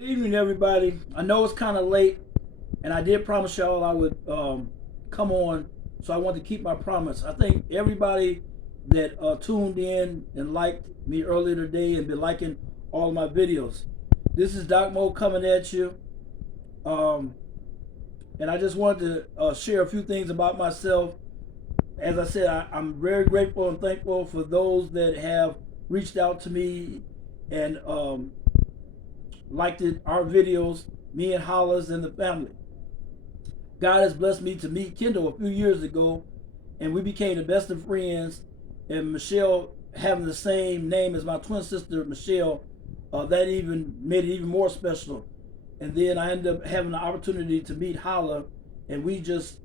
Good evening, everybody. I know it's kind of late, and I did promise y'all I would come on, so I want to keep my promise. I think everybody that tuned in and liked me earlier today and been liking all my videos. This is Doc-moe coming at you, um, and I just wanted to share a few things about myself. As I said, I'm very grateful and thankful for those that have reached out to me and liked our videos, me and Hollis and the family. God has blessed me to meet Kendall a few years ago, and we became the best of friends. And Michelle, having the same name as my twin sister Michelle, that even made it even more special. And then I ended up having the opportunity to meet Holla, and we just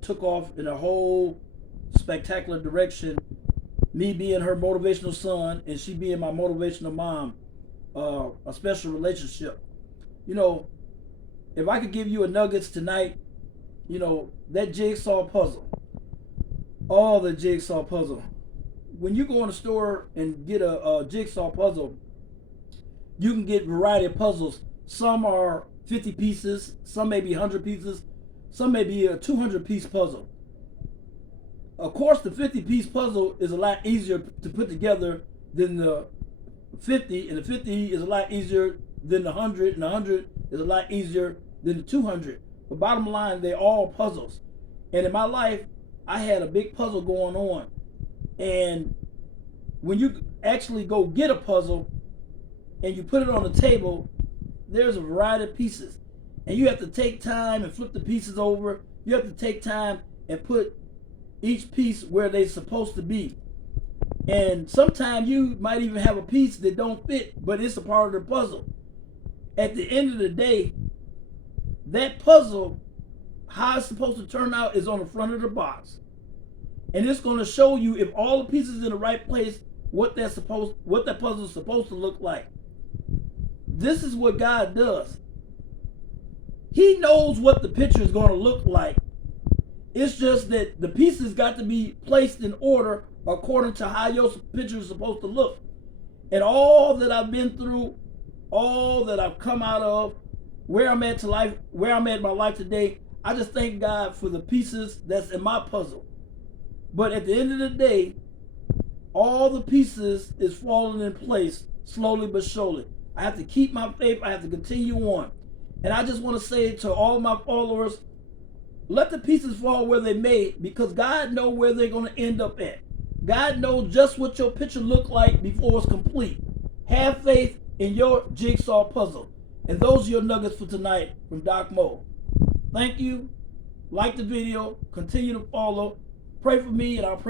took off in a whole spectacular direction. Me being her motivational son, and she being my motivational mom. A special relationship. You know, if I could give you a nuggets tonight, that jigsaw puzzle, all the jigsaw puzzle. When you go in the store and get a jigsaw puzzle, you can get a variety of puzzles. Some are 50 pieces, some may be 100 pieces, some may be a 200-piece puzzle. Of course, the 50-piece puzzle is a lot easier to put together than the 50, and the 50 is a lot easier than the 100, and the 100 is a lot easier than the 200. But bottom line, they're all puzzles. And in my life, I had a big puzzle going on. And when you actually go get a puzzle and you put it on the table, there's a variety of pieces. And you have to take time and flip the pieces over. You have to take time and put each piece where they're supposed to be. And sometimes you might even have a piece that don't fit, but it's a part of the puzzle. At the end of the day, that puzzle, how it's supposed to turn out, is on the front of the box. And it's going to show you, if all the pieces in the right place, what that puzzle is supposed to look like. This is what God does. He knows what the picture is going to look like. It's just that the pieces got to be placed in order according to how your picture is supposed to look. And all that I've been through, all that I've come out of, where I'm at in my life today, I just thank God for the pieces that's in my puzzle. But at the end of the day, all the pieces is falling in place slowly but surely. I have to keep my faith. I have to continue on. And I just want to say to all my followers, let the pieces fall where they may, because God knows where they're going to end up at. God knows just what your picture look like before it's complete. Have faith in your jigsaw puzzle. And those are your nuggets for tonight from Doc-moe. Thank you. Like the video. Continue to follow. Pray for me, and I'll pray.